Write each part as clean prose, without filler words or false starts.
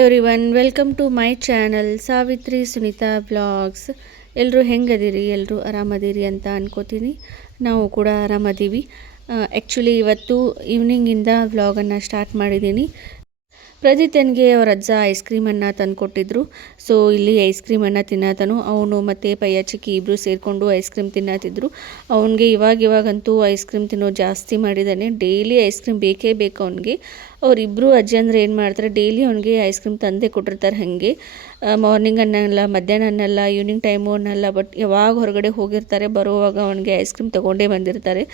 Everyone, welcome to my channel Savitri Sunita blogs. ಎಲ್ಲರೂ ಹೆಂಗದಿರಿ? ಎಲ್ಲರೂ ಆರಾಮದಿರಿ ಅಂತ ಅನ್ಕೋತೀನಿ. ನಾವು ಕೂಡ ಆರಾಮದೀವಿ. ಆ್ಯಕ್ಚುಲಿ ಇವತ್ತು ಈವ್ನಿಂಗಿಂದ ವ್ಲಾಗನ್ನು ಸ್ಟಾರ್ಟ್ ಮಾಡಿದ್ದೀನಿ. ಪ್ರದೀತನಿಗೆ ಅವ್ರ ಅಜ್ಜ ಐಸ್ ಕ್ರೀಮನ್ನು ತಂದುಕೊಟ್ಟಿದ್ರು. ಸೊ ಇಲ್ಲಿ ಐಸ್ ಕ್ರೀಮನ್ನು ತಿನ್ನತನು. ಅವನು ಮತ್ತು ಪಯ್ಯ ಚಿಕ್ಕಿ ಇಬ್ಬರು ಸೇರಿಕೊಂಡು ಐಸ್ ಕ್ರೀಮ್ ತಿನ್ನತಿದ್ರು. ಅವನಿಗೆ ಇವಾಗಂತೂ ಐಸ್ ಕ್ರೀಮ್ ತಿನ್ನೋದು ಜಾಸ್ತಿ ಮಾಡಿದ್ದಾನೆ. ಡೈಲಿ ಐಸ್ ಕ್ರೀಮ್ ಬೇಕೇ ಬೇಕು ಅವನಿಗೆ. ಅವರಿಬ್ಬರು ಅಜ್ಜಿ ಅಂದರೆ ಏನು ಮಾಡ್ತಾರೆ, ಡೈಲಿ ಅವನಿಗೆ ಐಸ್ ಕ್ರೀಮ್ ತಂದೆ ಕೊಟ್ಟಿರ್ತಾರೆ. ಹಾಗೆ ಮಾರ್ನಿಂಗ್ ಅನ್ನಲ್ಲ, ಮಧ್ಯಾಹ್ನ ಅನ್ನಲ್ಲ, ಈವ್ನಿಂಗ್ ಟೈಮು ಅನ್ನಲ್ಲ, ಬಟ್ ಯಾವಾಗ ಹೊರಗಡೆ ಹೋಗಿರ್ತಾರೆ ಬರುವಾಗ ಅವನಿಗೆ ಐಸ್ ಕ್ರೀಮ್ ತೊಗೊಂಡೇ ಬಂದಿರ್ತಾರೆ.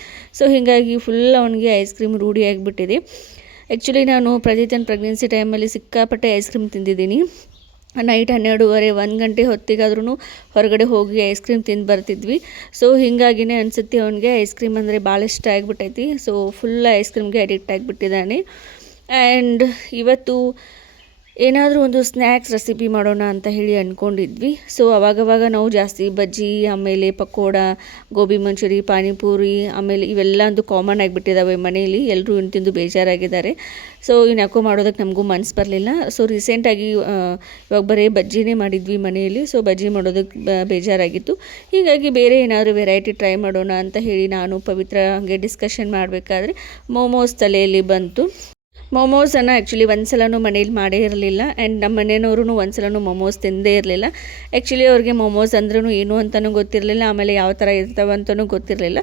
ಸೊ ಹೀಗಾಗಿ ಫುಲ್ ಅವನಿಗೆ ಐಸ್ ಕ್ರೀಮ್ ರೂಢಿ ಆಗಿಬಿಟ್ಟಿದೆ. ಆ್ಯಕ್ಚುಲಿ ನಾನು ಪ್ರದೀತನ ಪ್ರೆಗ್ನೆನ್ಸಿ ಟೈಮಲ್ಲಿ ಸಿಕ್ಕಾಪಟ್ಟೆ ಐಸ್ ಕ್ರೀಮ್ ತಿಂದಿದ್ದೀನಿ. ನೈಟ್ 12:30 1 ಗಂಟೆ ಹೊತ್ತಿಗಾದ್ರೂ ಹೊರಗಡೆ ಹೋಗಿ ಐಸ್ ಕ್ರೀಮ್ ತಿಂದು ಬರ್ತಿದ್ವಿ. ಸೊ ಹೀಗಾಗಿನೇ ಅನಿಸುತ್ತೆ ಅವನಿಗೆ ಐಸ್ ಕ್ರೀಮ್ ಅಂದರೆ ಭಾಳ ಇಷ್ಟ ಆಗಿಬಿಟ್ಟೈತಿ. ಸೊ ಫುಲ್ ಐಸ್ ಕ್ರೀಮ್ಗೆ ಅಡಿಕ್ಟ್ ಆಗಿಬಿಟ್ಟಿದ್ದಾನೆ. ಆ್ಯಂಡ್ ಇವತ್ತು ಏನಾದರೂ ಒಂದು ಸ್ನ್ಯಾಕ್ಸ್ ರೆಸಿಪಿ ಮಾಡೋಣ ಅಂತ ಹೇಳಿ ಅಂದ್ಕೊಂಡಿದ್ವಿ. ಸೊ ಅವಾಗವಾಗ ನಾವು ಜಾಸ್ತಿ ಬಜ್ಜಿ, ಆಮೇಲೆ ಪಕೋಡ, ಗೋಬಿ ಮಂಚೂರಿ, ಪಾನಿಪೂರಿ, ಆಮೇಲೆ ಇವೆಲ್ಲ ಒಂದು ಕಾಮನ್ ಆಗಿಬಿಟ್ಟಿದ್ದಾವೆ ಮನೇಲಿ. ಎಲ್ಲರೂ ತಿಂದು ಬೇಜಾರಾಗಿದ್ದಾರೆ. ಸೊ ಯಾಕೋ ಮಾಡೋದಕ್ಕೆ ನಮಗೂ ಮನಸ್ಸು ಬರಲಿಲ್ಲ. ಸೊ ರೀಸೆಂಟಾಗಿ ಇವಾಗ ಬರೀ ಬಜ್ಜಿನೇ ಮಾಡಿದ್ವಿ ಮನೆಯಲ್ಲಿ. ಸೊ ಬಜ್ಜಿ ಮಾಡೋದಕ್ಕೆ ಬೇಜಾರಾಗಿತ್ತು. ಹೀಗಾಗಿ ಬೇರೆ ಏನಾದರೂ ವೆರೈಟಿ ಟ್ರೈ ಮಾಡೋಣ ಅಂತ ಹೇಳಿ ನಾನು ಪವಿತ್ರ ಹಾಗೆ ಡಿಸ್ಕಷನ್ ಮಾಡಬೇಕಾದ್ರೆ ಮೋಮೋಸ್ ತಲೆಯಲ್ಲಿ ಬಂತು. ಮೋಮೋಸನ್ನು ಆ್ಯಕ್ಚುಲಿ ಒಂದು ಸಲನೂ ಮನೇಲಿ ಮಾಡೇ ಇರಲಿಲ್ಲ. ಆ್ಯಂಡ್ ನಮ್ಮ ಮನೆಯವ್ರೂ ಒಂದು ಸಲನೂ ಮೋಮೋಸ್ ತಿಂದೇ ಇರಲಿಲ್ಲ. ಆ್ಯಕ್ಚುಲಿ ಅವ್ರಿಗೆ ಮೋಮೋಸ್ ಅಂದ್ರೂ ಏನು ಅಂತಲೂ ಗೊತ್ತಿರಲಿಲ್ಲ, ಆಮೇಲೆ ಯಾವ ಥರ ಇರ್ತಾವೆ ಅಂತಲೂ ಗೊತ್ತಿರಲಿಲ್ಲ.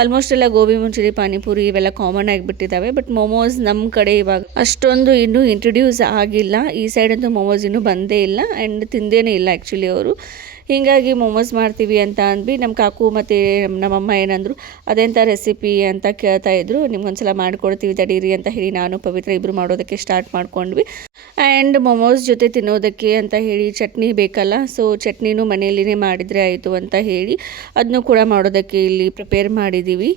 ಆಲ್ಮೋಸ್ಟ್ ಎಲ್ಲ ಗೋಬಿ ಮಂಚೂರಿ, ಪಾನಿಪುರಿ ಇವೆಲ್ಲ ಕಾಮನ್ ಆಗಿಬಿಟ್ಟಿದ್ದಾವೆ. ಬಟ್ ಮೋಮೋಸ್ ನಮ್ಮ ಕಡೆ ಇವಾಗ ಅಷ್ಟೊಂದು ಇನ್ನೂ ಇಂಟ್ರೊಡ್ಯೂಸ್ ಆಗಿಲ್ಲ. ಈ ಸೈಡಂತೂ ಮೋಮೋಸ್ ಇನ್ನೂ ಬಂದೇ ಇಲ್ಲ ಆ್ಯಂಡ್ ತಿಂದೇನೇ ಇಲ್ಲ ಆ್ಯಕ್ಚುಲಿ ಅವರು. ಹೀಗಾಗಿ ಮೋಮೋಸ್ ಮಾಡ್ತೀವಿ ಅಂತ ಅಂದ್ವಿ. ನಮ್ಮ ಕಾಕು ಮತ್ತು ನಮ್ಮಮ್ಮ ಏನಂದರು, ಅದೆಂಥ ರೆಸಿಪಿ ಅಂತ ಕೇಳ್ತಾಯಿದ್ರು. ನಿಮ್ಗೊಂದ್ಸಲ ಮಾಡಿಕೊಡ್ತೀವಿ ತಡೀರಿ ಅಂತ ಹೇಳಿ ನಾನು ಪವಿತ್ರ ಇಬ್ಬರು ಮಾಡೋದಕ್ಕೆ ಸ್ಟಾರ್ಟ್ ಮಾಡ್ಕೊಂಡ್ವಿ. ಆ್ಯಂಡ್ ಮೋಮೋಸ್ ಜೊತೆ ತಿನ್ನೋದಕ್ಕೆ ಅಂತ ಹೇಳಿ ಚಟ್ನಿ ಬೇಕಲ್ಲ. ಸೊ ಚಟ್ನಿನೂ ಮನೆಯಲ್ಲಿನೇ ಮಾಡಿದರೆ ಆಯಿತು ಅಂತ ಹೇಳಿ ಅದನ್ನು ಕೂಡ ಮಾಡೋದಕ್ಕೆ ಇಲ್ಲಿ ಪ್ರಿಪೇರ್ ಮಾಡಿದ್ದೀವಿ.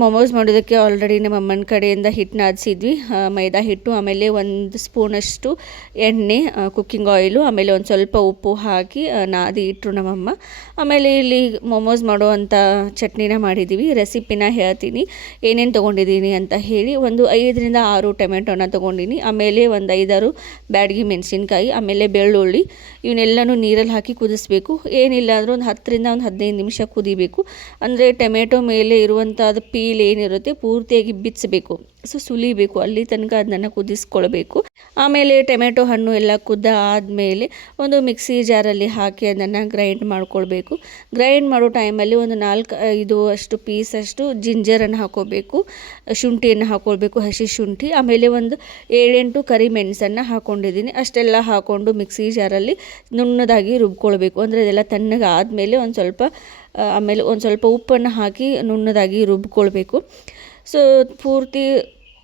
ಮೋಮೋಸ್ ಮಾಡೋದಕ್ಕೆ ಆಲ್ರೆಡಿ ನಮ್ಮ ಅಮ್ಮನ ಕಡೆಯಿಂದ ಹಿಟ್ಟು ನಾದಿಸಿದ್ವಿ. ಮೈದಾ ಹಿಟ್ಟು, ಆಮೇಲೆ 1 ಸ್ಪೂನಷ್ಟು ಎಣ್ಣೆ, ಕುಕ್ಕಿಂಗ್ ಆಯಿಲು, ಆಮೇಲೆ ಒಂದು ಸ್ವಲ್ಪ ಉಪ್ಪು ಹಾಕಿ ನಾದಿ ಇಟ್ಟರು ನಮ್ಮಮ್ಮ. ಆಮೇಲೆ ಇಲ್ಲಿ ಮೋಮೋಸ್ ಮಾಡುವಂಥ ಚಟ್ನಿನ ಮಾಡಿದ್ದೀವಿ. ರೆಸಿಪಿನ ಹೇಳ್ತೀನಿ ಏನೇನು ತೊಗೊಂಡಿದ್ದೀನಿ ಅಂತ ಹೇಳಿ. ಒಂದು 5ರಿಂದ 6 ಟೊಮೆಟೊನ ತೊಗೊಂಡಿನಿ. ಆಮೇಲೆ ಒಂದು 5-6 ಬ್ಯಾಡಗಿ ಮೆಣಸಿನ್ಕಾಯಿ, ಆಮೇಲೆ ಬೆಳ್ಳುಳ್ಳಿ, ಇವನ್ನೆಲ್ಲನೂ ನೀರಲ್ಲಿ ಹಾಕಿ ಕುದಿಸ್ಬೇಕು. ಏನಿಲ್ಲ ಅಂದರೂ ಒಂದು 10ರಿಂದ 15 ನಿಮಿಷ ಕುದಿಬೇಕು. ಅಂದರೆ ಟೊಮೆಟೊ ಮೇಲೆ ಇರುವಂಥ ಪೀಲ್ ಏನಿರುತ್ತೆ ಪೂರ್ತಿಯಾಗಿ ಬಿಚ್ಚಬೇಕು. ಸೊ ಸುಲಿಬೇಕು, ಅಲ್ಲಿ ತನಕ ಅದನ್ನು ಕುದಿಸ್ಕೊಳ್ಬೇಕು. ಆಮೇಲೆ ಟೊಮೆಟೊ ಹಣ್ಣು ಎಲ್ಲ ಕುದ್ದ ಆದಮೇಲೆ ಒಂದು ಮಿಕ್ಸಿ ಜಾರಲ್ಲಿ ಹಾಕಿ ಅದನ್ನು ಗ್ರೈಂಡ್ ಮಾಡ್ಕೊಳ್ಬೇಕು. ಗ್ರೈಂಡ್ ಮಾಡೋ ಟೈಮಲ್ಲಿ ಒಂದು 4-5 ಅಷ್ಟು ಪೀಸಷ್ಟು ಜಿಂಜರನ್ನು ಹಾಕೋಬೇಕು, ಶುಂಠಿಯನ್ನು ಹಾಕ್ಕೊಳ್ಬೇಕು, ಹಸಿ ಶುಂಠಿ. ಆಮೇಲೆ ಒಂದು 7-8 ಕರಿಮೆಣಸನ್ನು ಹಾಕ್ಕೊಂಡಿದ್ದೀನಿ. ಅಷ್ಟೆಲ್ಲ ಹಾಕ್ಕೊಂಡು ಮಿಕ್ಸಿ ಜಾರಲ್ಲಿ ನುಣ್ಣದಾಗಿ ರುಬ್ಕೊಳ್ಬೇಕು. ಅಂದರೆ ಅದೆಲ್ಲ ತಣ್ಣಗೆ ಆದಮೇಲೆ ಆಮೇಲೆ ಒಂದು ಸ್ವಲ್ಪ ಉಪ್ಪನ್ನು ಹಾಕಿ ನುಣ್ಣದಾಗಿ ರುಬ್ಕೊಳ್ಬೇಕು. ಸೊ ಪೂರ್ತಿ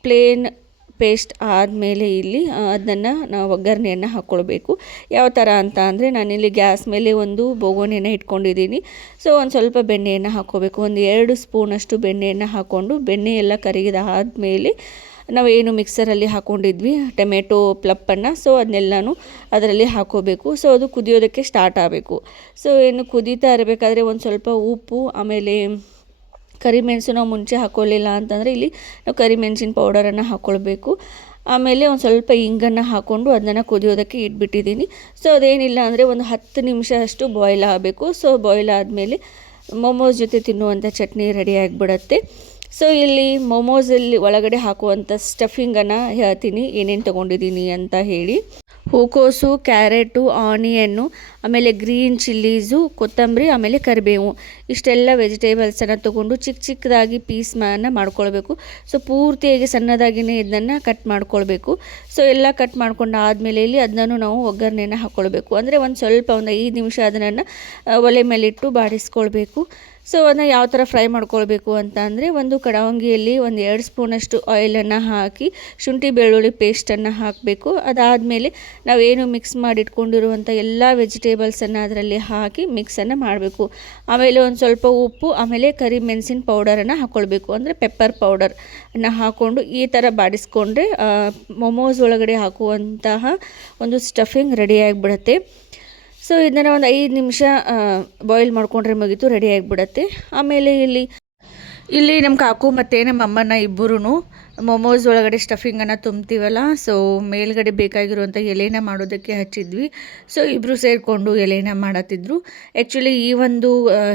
ಪ್ಲೇನ್ ಪೇಸ್ಟ್ ಆದಮೇಲೆ ಇಲ್ಲಿ ಅದನ್ನು ನಾವು ಒಗ್ಗರಣೆಯನ್ನು ಹಾಕ್ಕೊಳ್ಬೇಕು. ಯಾವ ಥರ ಅಂತ ಅಂದರೆ ನಾನಿಲ್ಲಿ ಗ್ಯಾಸ್ ಮೇಲೆ ಒಂದು ಬೋಗೋಣಿಯನ್ನು ಇಟ್ಕೊಂಡಿದ್ದೀನಿ. ಸೊ ಒಂದು ಸ್ವಲ್ಪ ಬೆಣ್ಣೆಯನ್ನು ಹಾಕ್ಕೋಬೇಕು. ಒಂದು 2 ಸ್ಪೂನಷ್ಟು ಬೆಣ್ಣೆಯನ್ನು ಹಾಕ್ಕೊಂಡು ಬೆಣ್ಣೆ ಎಲ್ಲ ಕರಗಿದ ಆದಮೇಲೆ ನಾವೇನು ಮಿಕ್ಸರಲ್ಲಿ ಹಾಕ್ಕೊಂಡಿದ್ವಿ ಟೊಮೆಟೊ ಪ್ಲಪ್ಪನ್ನು, ಸೊ ಅದನ್ನೆಲ್ಲನೂ ಅದರಲ್ಲಿ ಹಾಕ್ಕೋಬೇಕು. ಸೊ ಅದು ಕುದಿಯೋದಕ್ಕೆ ಸ್ಟಾರ್ಟ್ ಆಗಬೇಕು. ಸೊ ಏನು ಕುದೀತಾ ಇರಬೇಕಾದ್ರೆ ಒಂದು ಸ್ವಲ್ಪ ಉಪ್ಪು, ಆಮೇಲೆ ಕರಿಮೆಣಸು ನಾವು ಮುಂಚೆ ಹಾಕ್ಕೊಳ್ಳಿಲ್ಲ ಅಂತಂದರೆ ಇಲ್ಲಿ ನಾವು ಕರಿಮೆಣಸಿನ ಪೌಡರನ್ನು ಹಾಕ್ಕೊಳ್ಬೇಕು. ಆಮೇಲೆ ಒಂದು ಸ್ವಲ್ಪ ಇಂಗನ್ನು ಹಾಕ್ಕೊಂಡು ಅದನ್ನು ಕುದಿಯೋದಕ್ಕೆ ಇಟ್ಬಿಟ್ಟಿದ್ದೀನಿ. ಸೊ ಅದೇನಿಲ್ಲ ಅಂದರೆ ಒಂದು 10 ನಿಮಿಷ ಅಷ್ಟು ಬಾಯ್ಲ್ ಆಗಬೇಕು. ಸೊ ಬಾಯ್ಲ್ ಆದಮೇಲೆ ಮೋಮೋಸ್ ಜೊತೆ ತಿನ್ನುವಂಥ ಚಟ್ನಿ ರೆಡಿ ಆಗಿಬಿಡತ್ತೆ. ಸೊ ಇಲ್ಲಿ ಮೋಮೋಸಲ್ಲಿ ಒಳಗಡೆ ಹಾಕುವಂಥ ಸ್ಟಫಿಂಗನ್ನು ಹೇಳ್ತೀನಿ ಏನೇನು ತೊಗೊಂಡಿದ್ದೀನಿ ಅಂತ ಹೇಳಿ. ಹೂಕೋಸು, ಕ್ಯಾರೆಟು, ಆನಿಯನ್ನು, ಆಮೇಲೆ ಗ್ರೀನ್ ಚಿಲ್ಲೀಸು, ಕೊತ್ತಂಬರಿ, ಆಮೇಲೆ ಕರಿಬೇವು, ಇಷ್ಟೆಲ್ಲ ವೆಜಿಟೇಬಲ್ಸನ್ನು ತೊಗೊಂಡು ಚಿಕ್ಕದಾಗಿ ಪೀಸನ್ನು ಮಾಡ್ಕೊಳ್ಬೇಕು. ಸೊ ಪೂರ್ತಿಯಾಗಿ ಸಣ್ಣದಾಗಿಯೇ ಇದನ್ನು ಕಟ್ ಮಾಡ್ಕೊಳ್ಬೇಕು. ಸೊ ಎಲ್ಲ ಕಟ್ ಮಾಡ್ಕೊಂಡು ಆದಮೇಲೆ ಇಲ್ಲಿ ಅದನ್ನು ನಾವು ಒಗ್ಗರಣೆಯನ್ನು ಹಾಕ್ಕೊಳ್ಬೇಕು. ಅಂದರೆ ಒಂದು 5 ನಿಮಿಷ ಅದನ್ನು ಒಲೆ ಮೇಲಿಟ್ಟು ಬಾಡಿಸ್ಕೊಳ್ಬೇಕು. ಸೊ ಅದನ್ನು ಯಾವ ಥರ ಫ್ರೈ ಮಾಡ್ಕೊಳ್ಬೇಕು ಅಂತ ಅಂದರೆ ಒಂದು ಕಡಾವಂಗಿಯಲ್ಲಿ ಒಂದು 2 ಸ್ಪೂನಷ್ಟು ಆಯಿಲನ್ನು ಹಾಕಿ ಶುಂಠಿ ಬೆಳ್ಳುಳ್ಳಿ ಪೇಸ್ಟನ್ನು ಹಾಕಬೇಕು. ಅದಾದಮೇಲೆ ನಾವೇನು ಮಿಕ್ಸ್ ಮಾಡಿಟ್ಕೊಂಡಿರುವಂಥ ಎಲ್ಲ ವೆಜಿಟೇಬಲ್ಸನ್ನು ಅದರಲ್ಲಿ ಹಾಕಿ ಮಿಕ್ಸನ್ನು ಮಾಡಬೇಕು. ಆಮೇಲೆ ಒಂದು ಸ್ವಲ್ಪ ಉಪ್ಪು, ಆಮೇಲೆ ಕರಿಮೆಣಸಿನ ಪೌಡರನ್ನು ಹಾಕ್ಕೊಳ್ಬೇಕು, ಅಂದರೆ ಪೆಪ್ಪರ್ ಪೌಡರನ್ನು ಹಾಕ್ಕೊಂಡು ಈ ಥರ ಬಾಡಿಸ್ಕೊಂಡ್ರೆ ಮೋಮೋಸ್ ಒಳಗಡೆ ಹಾಕುವಂತಹ ಒಂದು ಸ್ಟಫಿಂಗ್ ರೆಡಿ ಆಗಿಬಿಡುತ್ತೆ. ಸೊ ಇದನ್ನು ಒಂದು 5 ನಿಮಿಷ ಬಾಯ್ಲ್ ಮಾಡಿಕೊಂಡ್ರೆ ಮುಗೀತು, ರೆಡಿ ಆಗಿಬಿಡತ್ತೆ. ಆಮೇಲೆ ಇಲ್ಲಿ ನಮ್ಮ ಕಾಕು ಮತ್ತು ನಮ್ಮ ಅಮ್ಮನ ಇಬ್ಬರೂ ಮೊಮೋಸ್ ಒಳಗಡೆ ಸ್ಟಫಿಂಗನ್ನು ತುಂಬ್ತೀವಲ್ಲ, ಸೊ ಮೇಲ್ಗಡೆ ಬೇಕಾಗಿರುವಂಥ ಎಲೆನ ಮಾಡೋದಕ್ಕೆ ಹಚ್ಚಿದ್ವಿ. ಸೊ ಇಬ್ಬರು ಸೇರಿಕೊಂಡು ಎಲೆನ ಮಾಡತ್ತಿದ್ರು. ಆ್ಯಕ್ಚುಲಿ ಈ ಒಂದು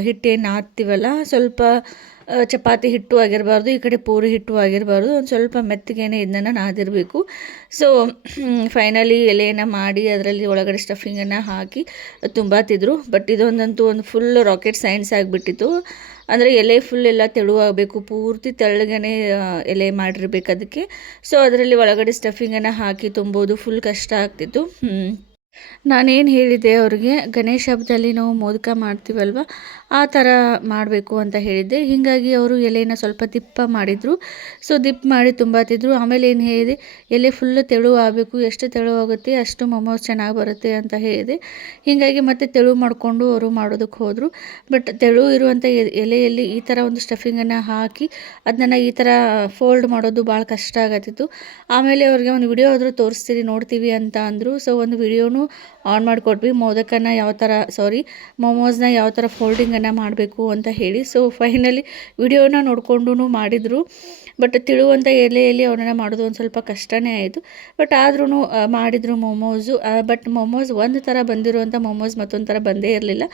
ಹಿಟ್ಟೇನು ಹಾಕ್ತೀವಲ್ಲ, ಸ್ವಲ್ಪ ಚಪಾತಿ ಹಿಟ್ಟು ಆಗಿರಬಾರ್ದು, ಈ ಕಡೆ ಪೂರಿ ಹಿಟ್ಟು ಆಗಿರಬಾರ್ದು, ಒಂದು ಸ್ವಲ್ಪ ಮೆತ್ತಗೇನೆ ಇದನ್ನು ನಾದಿರಬೇಕು. ಸೊ ಫೈನಲಿ ಎಲೆಯನ್ನು ಮಾಡಿ ಅದರಲ್ಲಿ ಒಳಗಡೆ ಸ್ಟಫಿಂಗನ್ನು ಹಾಕಿ ತುಂಬಾತಿದ್ರು. ಬಟ್ ಇದೊಂದಂತೂ ಒಂದು ಫುಲ್ ರಾಕೆಟ್ ಸೈನ್ಸ್ ಆಗಿಬಿಟ್ಟಿತ್ತು. ಅಂದರೆ ಎಲೆ ಫುಲ್ ಎಲ್ಲ ತೆಳುವಾಗಬೇಕು, ಪೂರ್ತಿ ತೆಳ್ಳಗನೆ ಎಲೆ ಮಾಡಿರ್ಬೇಕು ಅದಕ್ಕೆ. ಸೊ ಅದರಲ್ಲಿ ಒಳಗಡೆ ಸ್ಟಫಿಂಗನ್ನು ಹಾಕಿ ತುಂಬೋದು ಫುಲ್ ಕಷ್ಟ ಆಗ್ತಿತ್ತು. ನಾನೇನು ಹೇಳಿದ್ದೆ ಅವ್ರಿಗೆ, ಗಣೇಶ ಹಬ್ಬದಲ್ಲಿ ನಾವು ಮೋದಕ ಮಾಡ್ತೀವಲ್ವ, ಆ ಥರ ಮಾಡಬೇಕು ಅಂತ ಹೇಳಿದ್ದೆ. ಹೀಗಾಗಿ ಅವರು ಎಲೆನ ಸ್ವಲ್ಪ ದಿಪ್ಪ ಮಾಡಿದರು. ಸೊ ದಿಪ್ ಮಾಡಿ ತುಂಬಾತಿದ್ರು. ಆಮೇಲೆ ಏನು ಹೇಳಿದೆ, ಎಲೆ ಫುಲ್ಲು ತೆಳು ಆಗಬೇಕು, ಎಷ್ಟು ತೆಳು ಆಗುತ್ತೆ ಅಷ್ಟು ಮೊಮೋಸ್ ಚೆನ್ನಾಗಿ ಬರುತ್ತೆ ಅಂತ ಹೇಳಿದೆ. ಹೀಗಾಗಿ ಮತ್ತೆ ತೆಳು ಮಾಡಿಕೊಂಡು ಅವರು ಮಾಡೋದಕ್ಕೆ ಹೋದರು. ಬಟ್ ತೆಳು ಇರುವಂಥ ಎಲೆಯಲ್ಲಿ ಈ ಥರ ಒಂದು ಸ್ಟಫಿಂಗನ್ನು ಹಾಕಿ ಅದನ್ನು ಈ ಥರ ಫೋಲ್ಡ್ ಮಾಡೋದು ಭಾಳ ಕಷ್ಟ ಆಗತ್ತಿತ್ತು. ಆಮೇಲೆ ಅವ್ರಿಗೆ ಒಂದು ವಿಡಿಯೋ ಆದರೂ ತೋರಿಸ್ತೀರಿ ನೋಡ್ತೀವಿ ಅಂತ ಅಂದರು. ಸೊ ಒಂದು ವಿಡಿಯೋನು ಆನ್ ಮಾಡಿಕೊಟ್ವಿ, ಮೊಮೋಸ್ನ ಯಾವ ಥರ ಫೋಲ್ಡಿಂಗನ್ನು ಮಾಡಬೇಕು ಅಂತ ಹೇಳಿ. ಸೊ ಫೈನಲಿ ವಿಡಿಯೋನ ನೋಡಿಕೊಂಡು ಮಾಡಿದರು. ಬಟ್ ತಿಳುವಂಥ ಎಲೆಯಲ್ಲಿ ಅವನ್ನ ಮಾಡೋದು ಒಂದು ಸ್ವಲ್ಪ ಕಷ್ಟನೇ ಆಯಿತು. ಬಟ್ ಆದ್ರೂ ಮಾಡಿದರು ಮೊಮೋಸು. ಬಟ್ ಮೊಮೋಸ್ ಒಂದು ಥರ ಬಂದಿರುವಂಥ ಮೊಮೋಸ್ ಮತ್ತೊಂದು ಥರ ಬಂದೇ ಇರಲಿಲ್ಲ.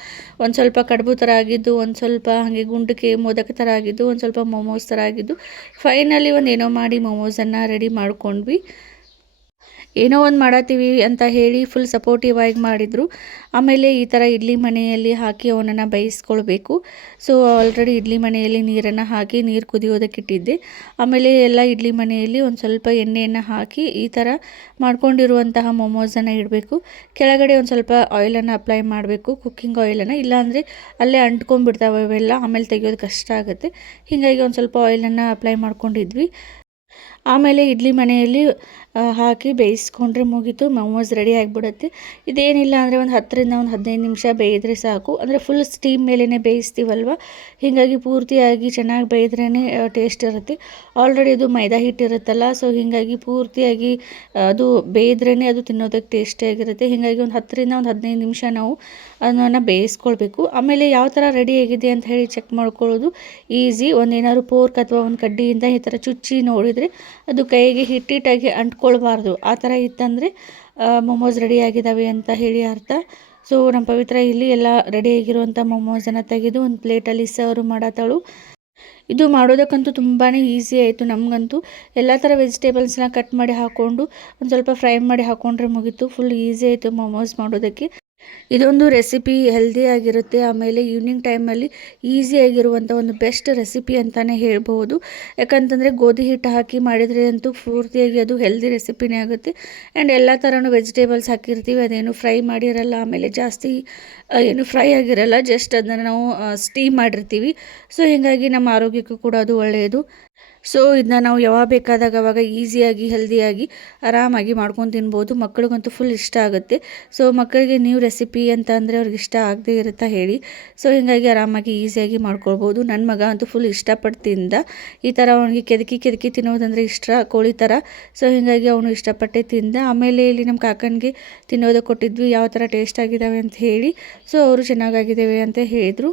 ಒಂದು ಸ್ವಲ್ಪ ಕಡುಬು ಥರ ಆಗಿದ್ದು, ಒಂದು ಸ್ವಲ್ಪ ಹಾಗೆ ಗುಂಡಕ್ಕೆ ಮೋದಕ ಥರ ಆಗಿದ್ದು, ಒಂದು ಸ್ವಲ್ಪ ಮೊಮೋಸ್ ಥರ ಆಗಿದ್ದು. ಫೈನಲಿ ಒಂದು ಏನೋ ಮಾಡಿ ಮೊಮೋಸನ್ನು ರೆಡಿ ಮಾಡ್ಕೊಂಡ್ವಿ. ಏನೋ ಒಂದು ಮಾಡತ್ತೀವಿ ಅಂತ ಹೇಳಿ ಫುಲ್ ಸಪೋರ್ಟಿವ್ ಆಗಿ ಮಾಡಿದರು. ಆಮೇಲೆ ಈ ಥರ ಇಡ್ಲಿ ಮನೆಯಲ್ಲಿ ಹಾಕಿ ಅವನನ್ನು ಬೇಯಿಸ್ಕೊಳ್ಬೇಕು. ಸೊ ಆಲ್ರೆಡಿ ಇಡ್ಲಿ ಮನೆಯಲ್ಲಿ ನೀರನ್ನು ಹಾಕಿ ನೀರು ಕುದಿಯೋದಕ್ಕಿಟ್ಟಿದ್ದೆ. ಆಮೇಲೆ ಎಲ್ಲ ಇಡ್ಲಿ ಮನೆಯಲ್ಲಿ ಒಂದು ಸ್ವಲ್ಪ ಎಣ್ಣೆಯನ್ನು ಹಾಕಿ ಈ ಥರ ಮಾಡ್ಕೊಂಡಿರುವಂತಹ ಮೊಮೋಸನ್ನು ಇಡಬೇಕು. ಕೆಳಗಡೆ ಒಂದು ಸ್ವಲ್ಪ ಆಯಿಲನ್ನು ಅಪ್ಲೈ ಮಾಡಬೇಕು, ಕುಕ್ಕಿಂಗ್ ಆಯಿಲನ್ನು. ಇಲ್ಲಾಂದರೆ ಅಲ್ಲೇ ಅಂಟ್ಕೊಂಡ್ಬಿಡ್ತಾವೆ ಅವೆಲ್ಲ, ಆಮೇಲೆ ತೆಗೆಯೋದು ಕಷ್ಟ ಆಗುತ್ತೆ. ಹೀಗಾಗಿ ಒಂದು ಸ್ವಲ್ಪ ಆಯಿಲನ್ನು ಅಪ್ಲೈ ಮಾಡ್ಕೊಂಡಿದ್ವಿ. ಆಮೇಲೆ ಇಡ್ಲಿ ಮನೆಯಲ್ಲಿ ಹಾಕಿ ಬೇಯಿಸ್ಕೊಂಡ್ರೆ ಮುಗೀತು, ಮೊಮೋಸ್ ರೆಡಿ ಆಗಿಬಿಡುತ್ತೆ. ಇದೇನಿಲ್ಲ ಅಂದರೆ ಒಂದು 10ರಿಂದ 15 ನಿಮಿಷ ಬೇಯಿದ್ರೆ ಸಾಕು. ಅಂದರೆ ಫುಲ್ ಸ್ಟೀಮ್ ಮೇಲೇ ಬೇಯಿಸ್ತೀವಲ್ವ, ಹೀಗಾಗಿ ಪೂರ್ತಿಯಾಗಿ ಚೆನ್ನಾಗಿ ಬೇಯಿದ್ರೇ ಟೇಸ್ಟ್ ಇರುತ್ತೆ. ಆಲ್ರೆಡಿ ಅದು ಮೈದಾ ಹಿಟ್ಟಿರುತ್ತಲ್ಲ, ಸೊ ಹೀಗಾಗಿ ಪೂರ್ತಿಯಾಗಿ ಅದು ಬೇಯಿದ್ರೇ ಅದು ತಿನ್ನೋದಕ್ಕೆ ಟೇಸ್ಟಿಯಾಗಿರುತ್ತೆ. ಹೀಗಾಗಿ ಒಂದು 10ರಿಂದ 15 ನಿಮಿಷ ನಾವು ಅದನ್ನು ಬೇಯಿಸ್ಕೊಳ್ಬೇಕು. ಆಮೇಲೆ ಯಾವ ಥರ ರೆಡಿ ಆಗಿದೆ ಅಂತ ಹೇಳಿ ಚೆಕ್ ಮಾಡ್ಕೊಳ್ಳೋದು ಈಸಿ. ಒಂದೇನಾದ್ರು ಪೋರ್ಕ್ ಅಥವಾ ಒಂದು ಕಡ್ಡಿಯಿಂದ ಈ ಥರ ಚುಚ್ಚಿ ನೋಡಿದರೆ ಅದು ಕೈಗೆ ಹಿಟ್ಟಿಟ್ಟಾಗಿ ಅಂಟ್ಕೊಳ್ಬಾರ್ದು. ಆ ಥರ ಇತ್ತಂದರೆ ಮೊಮೋಸ್ ರೆಡಿಯಾಗಿದ್ದಾವೆ ಅಂತ ಹೇಳಿ ಅರ್ಥ. ಸೊ ನಮ್ಮ ಪವಿತ್ರ ಇಲ್ಲಿ ಎಲ್ಲ ರೆಡಿಯಾಗಿರುವಂಥ ಮೊಮೋಸನ್ನು ತೆಗೆದು ಒಂದು ಪ್ಲೇಟಲ್ಲಿ ಸರ್ವ್ ಮಾಡತ್ತಳು. ಇದು ಮಾಡೋದಕ್ಕಂತೂ ತುಂಬಾ ಈಸಿ ಆಯಿತು ನಮಗಂತೂ. ಎಲ್ಲ ಥರ ವೆಜಿಟೇಬಲ್ಸ್ನ ಕಟ್ ಮಾಡಿ ಹಾಕ್ಕೊಂಡು ಒಂದು ಸ್ವಲ್ಪ ಫ್ರೈ ಮಾಡಿ ಹಾಕ್ಕೊಂಡ್ರೆ ಮುಗೀತು. ಫುಲ್ ಈಸಿ ಆಯಿತು ಮೊಮೋಸ್ ಮಾಡೋದಕ್ಕೆ. ಇದೊಂದು ರೆಸಿಪಿ ಹೆಲ್ದಿಯಾಗಿರುತ್ತೆ. ಆಮೇಲೆ ಈವ್ನಿಂಗ್ ಟೈಮಲ್ಲಿ ಈಸಿಯಾಗಿರುವಂಥ ಒಂದು ಬೆಸ್ಟ್ ರೆಸಿಪಿ ಅಂತಲೇ ಹೇಳ್ಬೋದು. ಯಾಕಂತಂದರೆ ಗೋಧಿ ಹಿಟ್ಟು ಹಾಕಿ ಮಾಡಿದರೆ ಅಂತೂ ಪೂರ್ತಿಯಾಗಿ ಅದು ಹೆಲ್ದಿ ರೆಸಿಪಿನೇ ಆಗುತ್ತೆ. ಆ್ಯಂಡ್ ಎಲ್ಲ ಥರನೂ ವೆಜಿಟೇಬಲ್ಸ್ ಹಾಕಿರ್ತೀವಿ, ಅದೇನು ಫ್ರೈ ಮಾಡಿರಲ್ಲ, ಆಮೇಲೆ ಜಾಸ್ತಿ ಏನು ಫ್ರೈ ಆಗಿರಲ್ಲ, ಜಸ್ಟ್ ಅದನ್ನು ನಾವು ಸ್ಟೀಮ್ ಮಾಡಿರ್ತೀವಿ. ಸೊ ಹೀಗಾಗಿ ನಮ್ಮ ಆರೋಗ್ಯಕ್ಕೂ ಕೂಡ ಅದು ಒಳ್ಳೆಯದು. ಸೊ ಇದನ್ನ ನಾವು ಯಾವಾಗ ಬೇಕಾದಾಗ ಅವಾಗ ಈಸಿಯಾಗಿ ಹೆಲ್ದಿಯಾಗಿ ಆರಾಮಾಗಿ ಮಾಡ್ಕೊಂಡು ತಿನ್ಬೋದು. ಮಕ್ಕಳಿಗಂತೂ ಫುಲ್ ಇಷ್ಟ ಆಗುತ್ತೆ. ಸೊ ಮಕ್ಕಳಿಗೆ ನ್ಯೂ ರೆಸಿಪಿ ಅಂತ ಅಂದರೆ ಅವ್ರಿಗೆ ಇಷ್ಟ ಆಗದೆ ಇರುತ್ತಾ ಹೇಳಿ. ಸೊ ಹೀಗಾಗಿ ಆರಾಮಾಗಿ ಈಸಿಯಾಗಿ ಮಾಡ್ಕೊಳ್ಬೋದು. ನನ್ನ ಮಗ ಅಂತೂ ಫುಲ್ ಇಷ್ಟಪಟ್ಟು ತಿಂದ. ಈ ಥರ ಅವನಿಗೆ ಕೆದಕಿ ತಿನ್ನೋದಂದರೆ ಇಷ್ಟ, ಕೋಳಿ ಥರ. ಸೊ ಹೀಗಾಗಿ ಅವನು ಇಷ್ಟಪಟ್ಟೆ ತಿಂದ. ಆಮೇಲೆ ಇಲ್ಲಿ ನಮ್ಮ ಕಾಕನಿಗೆ ತಿನ್ನೋದಕ್ಕೆ ಕೊಟ್ಟಿದ್ವಿ, ಯಾವ ಥರ ಟೇಸ್ಟ್ ಆಗಿದ್ದಾವೆ ಅಂತ ಹೇಳಿ. ಸೊ ಅವರು ಚೆನ್ನಾಗಾಗಿದ್ದಾವೆ ಅಂತ ಹೇಳಿದರು.